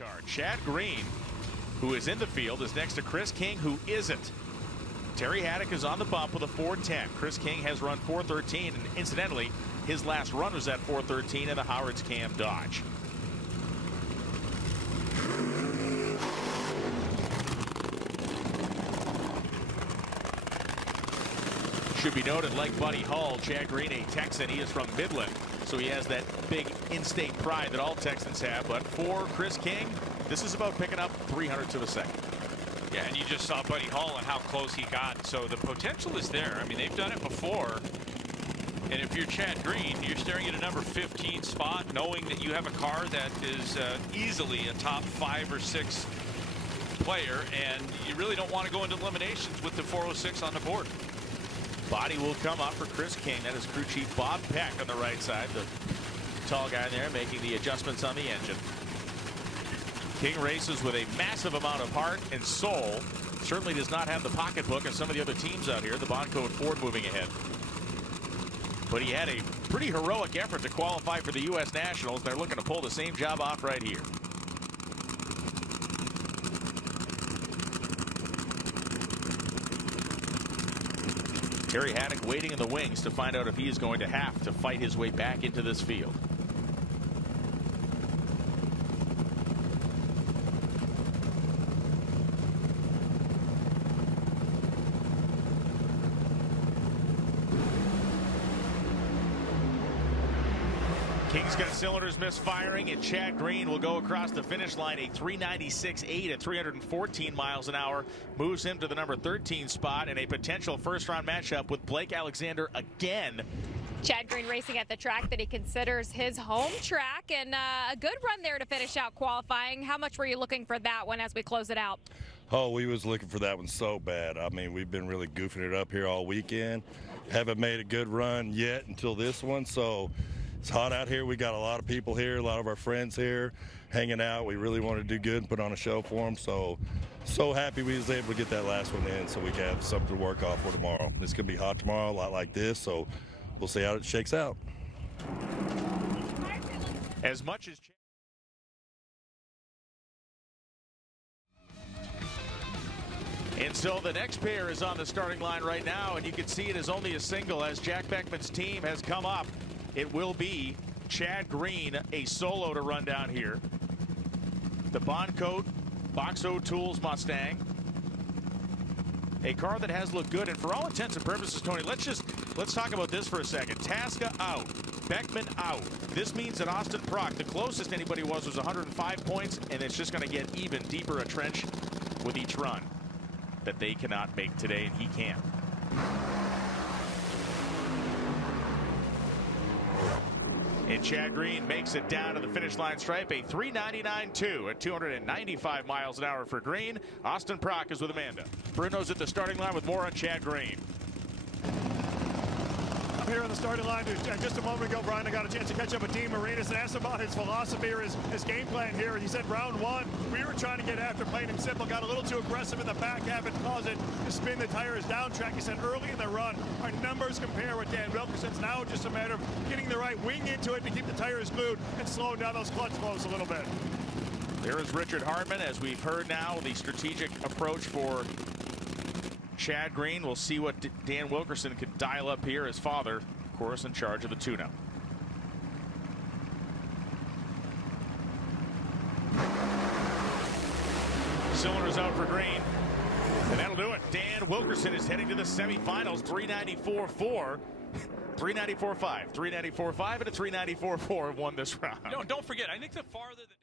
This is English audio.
car. Chad Green, who is in the field, is next to Chris King, who isn't. Terry Haddock is on the bump with a 4:10. Chris King has run 4:13, and incidentally, his last run was at 4:13 in the Howard's Cam Dodge. Should be noted, like Buddy Hull, Chad Green, a Texan, he is from Midland, so he has that big in-state pride that all Texans have. But for Chris King, this is about picking up 300ths of a second. Yeah, and you just saw Buddy Hull and how close he got. So the potential is there. I mean, they've done it before. And if you're Chad Green, you're staring at a number 15 spot, knowing that you have a car that is easily a top 5 or 6 player, and you really don't want to go into eliminations with the 406 on the board. Body will come up for Chris King. That is crew chief Bob Peck on the right side, the tall guy there making the adjustments on the engine. King races with a massive amount of heart and soul. Certainly does not have the pocketbook of some of the other teams out here. The Bond Code Ford moving ahead. But he had a pretty heroic effort to qualify for the U.S. Nationals. They're looking to pull the same job off right here. Terry Haddock waiting in the wings to find out if he is going to have to fight his way back into this field. King's got cylinders misfiring, and Chad Green will go across the finish line. A 396.8 at 314 miles an hour moves him to the number 13 spot in a potential first-round matchup with Blake Alexander again. Chad Green racing at the track that he considers his home track, and a good run there to finish out qualifying. How much were you looking for that one as we close it out? Oh, we was looking for that one so bad. I mean, we've been really goofing it up here all weekend. Haven't made a good run yet until this one, so it's hot out here. We got a lot of people here, a lot of our friends here hanging out. We really want to do good and put on a show for them. So happy we was able to get that last one in so we can have something to work off for tomorrow. It's going to be hot tomorrow, a lot like this, so we'll see how it shakes out. As much as and so the next pair is on the starting line right now, and you can see it is only a single as Jack Beckman's team has come up. It will be Chad Green, a solo to run down here. The Bond Coat Boxo Tools Mustang. A car that has looked good, and for all intents and purposes, Tony, let's talk about this for a second. Tasca out, Beckman out. This means that Austin Prock, the closest anybody was 105 points, and it's just going to get even deeper a trench with each run that they cannot make today, and he can. And Chad Green makes it down to the finish line stripe, a 399.2 at 295 miles an hour for Green. Austin Prock is with Amanda. Bruno's at the starting line with more on Chad Green. I'm here on the starting line. Just a moment ago, Brian, I got a chance to catch up with Dean Marinas and asked about his philosophy or his game plan here. He said round one, we were trying to get after plain and simple, got a little too aggressive in the back half and caused it to spin the tires down track. He said early in the run, our numbers compare with Dan Wilkerson's. Now just a matter of getting the right wing into it to keep the tires glued and slowing down those clutch blows a little bit. There is Richard Hartman, as we've heard now, the strategic approach for Chad Green. We'll see what Dan Wilkerson could dial up here. His father, of course, in charge of the tune-up. Cylinders out for Green, and that'll do it. Dan Wilkerson is heading to the semifinals. 394.4, 394.5, 394.5, and a 394.4 won this round. Don't forget, I think the farther that